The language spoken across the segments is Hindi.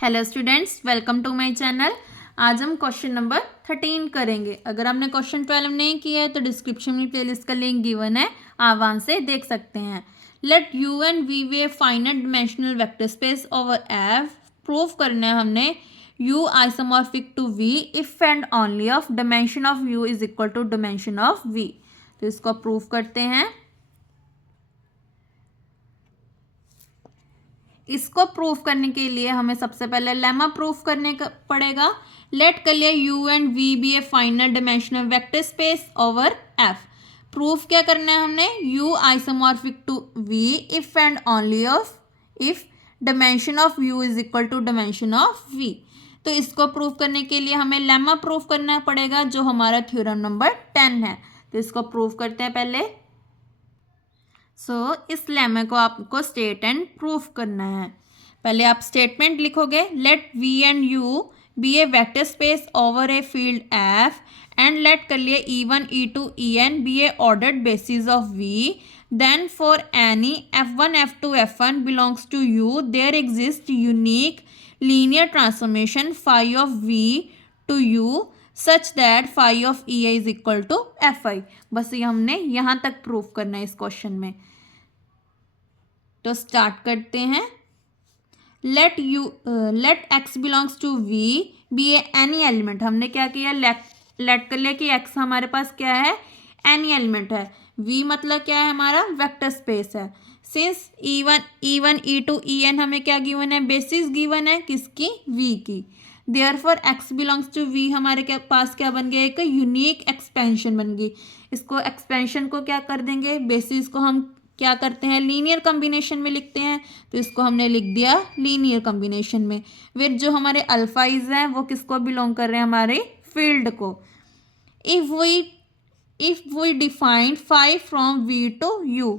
Hello students, welcome to my channel. आज हम क्वेश्चन नंबर 13 करेंगे। अगर आपने क्वेश्चन 12 नहीं किया है तो डिस्क्रिप्शन में प्लेलिस्ट का लिंक गिवन है, आप वहाँ से देख सकते हैं। Let U and V be a finite dimensional vector space over F. Prove करना है हमने u isomorphic to v if and only of dimension of u is equal to dimension of v। तो इसको प्रूव करते हैं। इसको प्रूफ करने के लिए हमें सबसे पहले लेमा प्रूफ करने का पड़ेगा। लेट कर लिया U and V be a final dimensional vector space over F. Proof क्या करना है हमने, U isomorphic to V if and only of if dimension of U is equal to dimension of V. तो इसको प्रूफ करने के लिए हमें लेमा प्रूफ करना पड़ेगा, जो हमारा थ्योरम नंबर 10 है। तो इसको प्रूफ करते हैं पहले। इस लेमा को आपको स्टेट एंड प्रूफ करना है। पहले आप स्टेटमेंट लिखोगे, let V and U be a vector space over a field F and let कर लिए E1 E2 En be a ordered basis of V. Then for any F1 F2 F1 belongs to U there exist unique linear transformation phi of V to U such that phi of EI is equal to FI। बस ये हमने यहाँ तक प्रूफ करना है इस क्वेश्चन में। तो स्टार्ट करते हैं। Let x belongs to v be a any element. हमने क्या किया, लेट कर लिया कि x हमारे पास क्या है, एनी एलिमेंट है। v मतलब क्या है, हमारा वेक्टर स्पेस है। सिंस E1 E2 En हमें क्या गिवन है, बेसिस गिवन है किसकी, v की। Therefore x belongs to v हमारे के पास क्या बन गया, एक यूनिक एक्सपेंशन बन गई। इसको एक्सपेंशन को क्या कर देंगे, बेसिस को हम क्या करते हैं, लीनियर कॉम्बिनेशन में लिखते हैं। तो इसको हमने लिख दिया लीनियर कॉम्बिनेशन में। फिर जो हमारे अल्फाइज हैं वो किसको बिलोंग कर रहे हैं, हमारे फील्ड को। If we defined phi from V to U,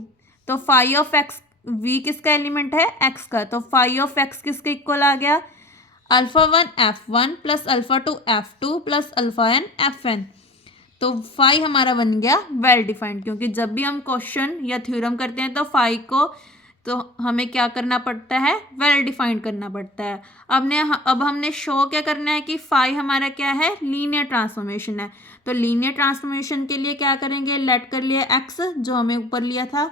तो फाई ऑफ एक्स, वी किसका एलिमेंट है, एक्स का। तो फाई ऑफ एक्स किसके इक्वल आ गया, alpha 1 F1 plus alpha 2 F2 plus alpha n Fn। तो फाई हमारा बन गया वेल डिफाइंड, क्योंकि जब भी हम क्वेश्चन या थ्योरम करते हैं तो फाई को तो हमें क्या करना पड़ता है, वेल डिफाइंड करना पड़ता है। अब हमने शो क्या करना है कि फाई हमारा क्या है, लीनियर ट्रांसफॉर्मेशन है। तो लीनियर ट्रांसफॉर्मेशन के लिए क्या करेंगे, लेट कर लिया एक्स जो हमें ऊपर लिया था,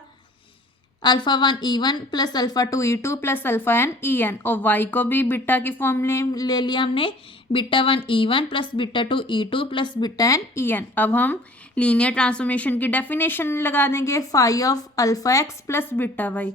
alpha 1 E1 plus alpha 2 E2 plus alpha n En, और y को भी बीटा की फॉर्म ले लिया हमने, beta 1 E1 plus beta 2 E2 plus beta n En। अब हम लीनियर ट्रांसफॉर्मेशन की डेफिनेशन लगा देंगे, phi of alpha x plus beta y.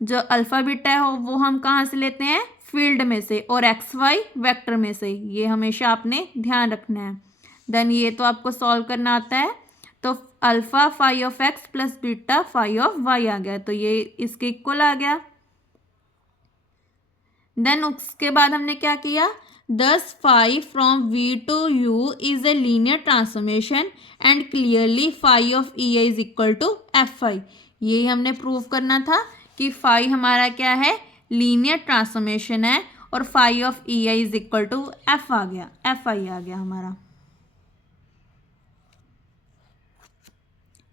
जो अल्फा बीटा है वो हम कहाँ से लेते हैं, फील्ड में से, और एक्स वाई वेक्टर में से। ये हमेशा आपने ध्यान रखना है। देन ये तो आपको सॉल्व करना आता है। तो alpha phi of x plus beta phi of y आ गया, तो ये इसके इक्वल आ गया। देन उसके बाद हमने क्या किया, thus phi from V to U is a linear transformation and clearly phi of e is equal to f i. ये हमने प्रूव करना था कि फाई हमारा क्या है, लीनियर ट्रांसफॉर्मेशन है, और phi of e i is equal to f आ गया, एफ आई आ गया हमारा।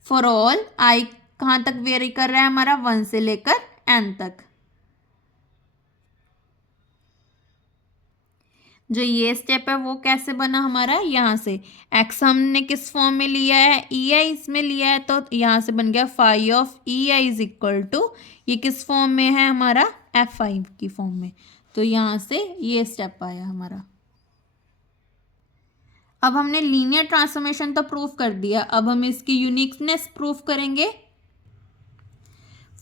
फॉर ऑल आई कहाँ तक वेरी कर रहा है हमारा, 1 से लेकर n तक। जो ये स्टेप है वो कैसे बना हमारा, यहाँ से x हमने किस फॉर्म में लिया है, ई आई इसमें लिया है, तो यहाँ से बन गया phi of e i is equal to, ये किस फॉर्म में है हमारा, एफ आई की फॉर्म में। तो यहाँ से ये स्टेप आया हमारा। अब हमने लीनियर ट्रांसफॉर्मेशन तो प्रूफ कर दिया, अब हम इसकी यूनिकनेस प्रूफ करेंगे।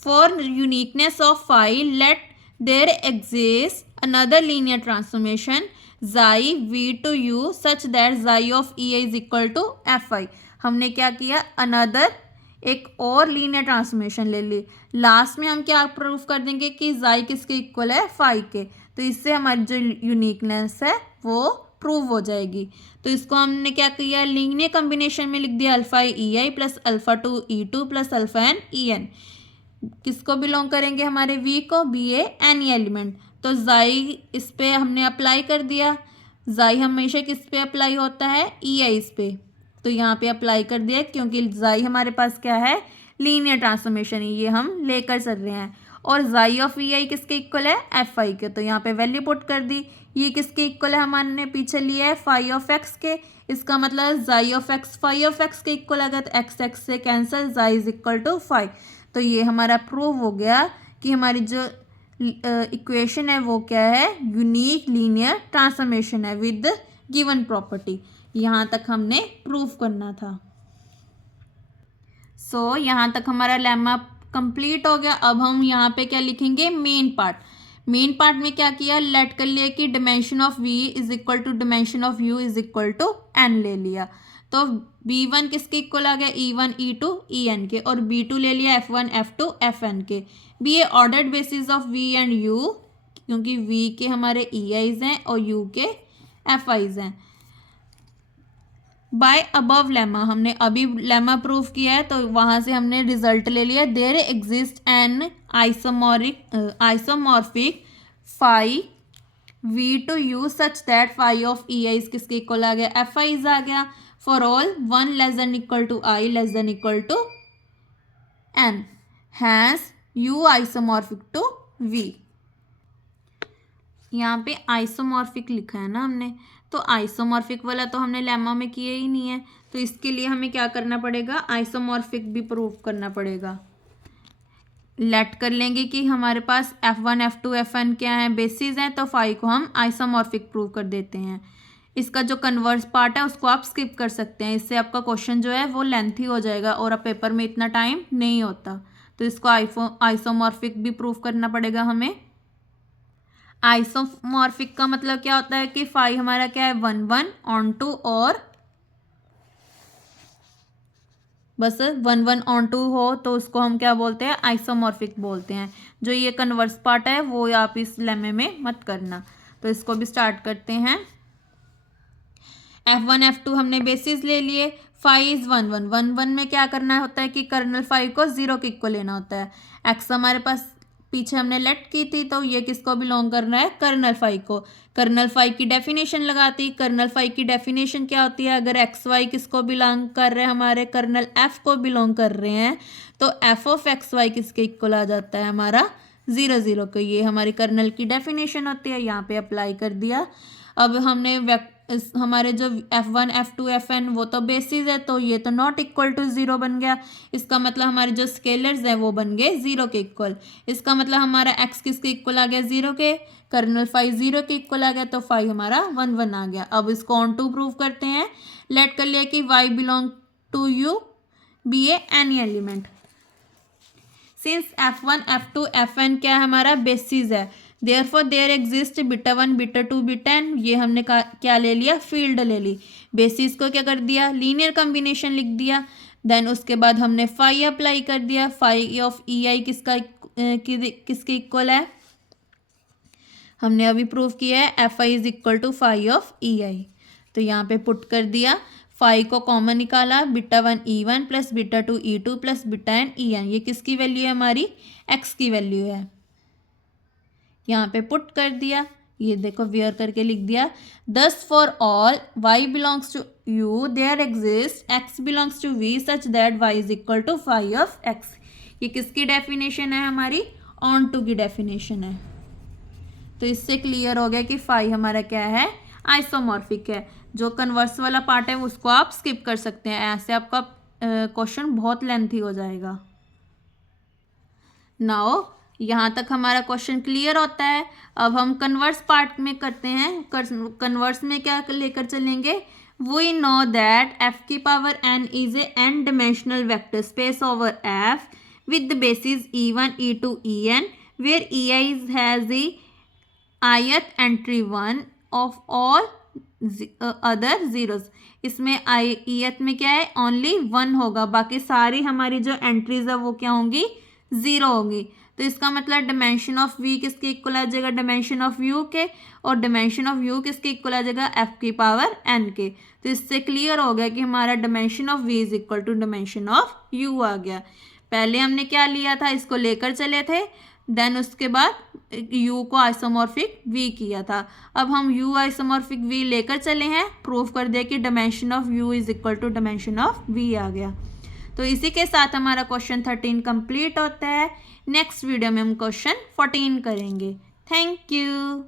For uniqueness of phi let there exist another linear transformation xi V to U such that xi of e is equal to f i. हमने क्या किया, अनदर एक और लीनियर ट्रांसफॉर्मेशन ले ली। लास्ट में हम क्या प्रूफ कर देंगे कि जाई किसके इक्वल है, फाई के। तो इससे हमारी जो यूनिकनेस है वो प्रूव हो जाएगी। तो इसको हमने क्या किया, लीनियर कॉम्बिनेशन में लिख दिया, alpha e i plus alpha 2 E2 plus alpha n En। किसको बिलोंग करेंगे, हमारे v को, बी ए एनी एलिमेंट। तो जाई इस पे हमने अप्लाई कर दिया, जाई हमेशा किस पे अप्लाई होता है, ई आई इस पे। तो यहाँ पे अप्लाई कर दिया, क्योंकि जाई हमारे पास क्या है, लीनियर ट्रांसफॉर्मेशन, ये हम लेकर चल रहे हैं। और जाई ऑफ वी आई किसके इक्वल है, एफ आई के। तो यहाँ पे वैल्यू पुट कर दी। ये किसके इक्वल है, हमने पीछे लिया है फाई ऑफ एक्स के। इसका मतलब जाई of x phi of x के इक्वल आ गया, तो एक्स एक्स से कैंसिल, जाई इज इक्वल टू फाई। तो ये हमारा प्रूव हो गया कि हमारी जो इक्वेशन है वो क्या है, यूनिक लीनियर ट्रांसफॉर्मेशन है विद गिवन प्रॉपर्टी। यहाँ तक हमने प्रूव करना था। सो यहाँ तक हमारा लेमा कंप्लीट हो गया। अब हम यहाँ पे क्या लिखेंगे, मेन पार्ट। मेन पार्ट में क्या किया, लेट कर लिया कि dimension of v is equal to dimension of u is equal to n ले लिया। तो b1 किसके इक्वल आ गया, e1 e2 en के, और b2 ले लिया f1 f2 fn के। Be a ordered basis of v and u, क्योंकि v के हमारे ei's हैं और u के fi's हैं। बाय अबव लेमा, हमने अभी लेमा प्रूफ किया है तो वहाँ से हमने रिजल्ट ले लिया। There exist an isomorphic phi V to U such that phi of e i किसके इक्वल आ गया, एफ आई आ गया, for all 1 less than equal to i less than equal to n, has U isomorphic to V. यहाँ पे आइसोमॉर्फिक लिखा है ना हमने, तो आइसोमॉर्फिक वाला तो हमने लेमा में किया ही नहीं है, तो इसके लिए हमें क्या करना पड़ेगा, आइसोमॉर्फिक भी प्रूव करना पड़ेगा। लेट कर लेंगे कि हमारे पास f1 f2 fn क्या है, बेसिस हैं, तो फाई को हम आइसोमॉर्फिक प्रूव कर देते हैं। इसका जो कन्वर्स पार्ट है उसको आप स्किप कर सकते हैं, इससे आपका क्वेश्चन जो है वो लेंथी हो जाएगा और अब पेपर में इतना टाइम नहीं होता। तो इसको आइसोमॉर्फिक भी प्रूव करना पड़ेगा हमें। आइसोमॉर्फिक का मतलब क्या होता है कि फाई हमारा क्या है, 1 1 ऑन टू, और बस 1 1 ऑन टू हो तो उसको हम क्या बोलते हैं, आइसोमॉर्फिक बोलते हैं। जो ये कन्वर्स पार्ट है वो आप इस लेमे में मत करना। तो इसको भी स्टार्ट करते हैं। f1 f2 हमने बेसिस ले लिए, फाई इज 1 1 1 1 में क्या करना होता है कि कर्नल फाई को 0 के इक्वल लेना होता है। एक्स हमारे पास पीछे हमने लेट की थी, तो ये किसको बिलोंग करना है, कर्नल फाई को। कर्नल फाई की डेफिनेशन लगाती, कर्नल फाई की डेफिनेशन क्या होती है, अगर एक्स वाई किसको बिलोंग कर रहे हैं, हमारे कर्नल एफ को बिलोंग कर रहे हैं, तो एफ ऑफ एक्स वाई किसके इक्वल आ जाता है, हमारा 0 0 को। ये हमारी कर्नल की डेफिनेशन होती है, यहाँ पे अप्लाई कर दिया। अब हमने हमारे जो f1 f2 fn वो तो बेसिस है, तो ये तो नॉट इक्वल टू 0 बन गया। इसका मतलब हमारे जो स्केलर्स हैं वो बन गए 0 के इक्वल। इसका मतलब हमारा x किसके इक्वल आ गया, 0 के। कर्नल फाई 0 के इक्वल आ गया, तो फाई हमारा 1 1 आ गया। अब इसको ऑन टू प्रूव करते हैं। लेट कर लिया कि y belong to U be a any element. Since f1 f2 fn क्या है, हमारा बेसिस है, therefore there exist beta 1 beta 2 beta n। ये हमने क्या ले लिया, फील्ड ले ली। बेसिस को क्या कर दिया, लीनियर कॉम्बिनेशन लिख दिया। देन उसके बाद हमने फाई अप्लाई कर दिया। फाई ऑफ ई आई किसके इक्वल है, हमने अभी प्रूव किया है, f i is equal to phi of e i. तो यहाँ पे पुट कर दिया, फाई को कॉमन निकाला, beta 1 e1 plus beta 2 e2 plus beta n en। ये किसकी वैल्यू है, हमारी x की वैल्यू है। यहाँ पे पुट कर दिया, ये देखो वेयर करके लिख दिया। Thus for all y belongs to u there exist x belongs to v such that y is equal to phi of x। ये किसकी डेफिनेशन है, हमारी ऑन टू की डेफिनेशन है। तो इससे क्लियर हो गया कि फाई हमारा क्या है, आइसोमॉर्फिक है। जो कन्वर्स वाला पार्ट है उसको आप स्किप कर सकते हैं, ऐसे आपका क्वेश्चन बहुत लेंथी हो जाएगा। नाउ यहाँ तक हमारा क्वेश्चन क्लियर होता है। अब हम कन्वर्स पार्ट में करते हैं। कन्वर्स में क्या लेकर चलेंगे, वी नो दैट f की power n is a n dimensional vector space over f with the basis e1 e2 en where ei has the ith entry 1 of all other zeros. इसमें ith में क्या है, ओनली 1 होगा, बाकी सारी हमारी जो एंट्रीज है वो क्या होंगी, 0 होंगी। तो इसका मतलब डिमेंशन ऑफ v किसके इक्वल आ जाएगा, डिमेंशन ऑफ u के, और डिमेंशन ऑफ u किसके इक्वल आ जाएगा, f की पावर n के। तो इससे क्लियर हो गया कि हमारा dimension of v is equal to dimension of u आ गया। पहले हमने क्या लिया था, इसको लेकर चले थे, देन उसके बाद u को आइसोमॉर्फिक v किया था। अब हम u आइसोमॉर्फिक v लेकर चले हैं, प्रूफ कर दिया कि dimension of u is equal to dimension of v आ गया। तो इसी के साथ हमारा क्वेश्चन 13 कंप्लीट होता है। नेक्स्ट वीडियो में हम क्वेश्चन 14 करेंगे। Thank you.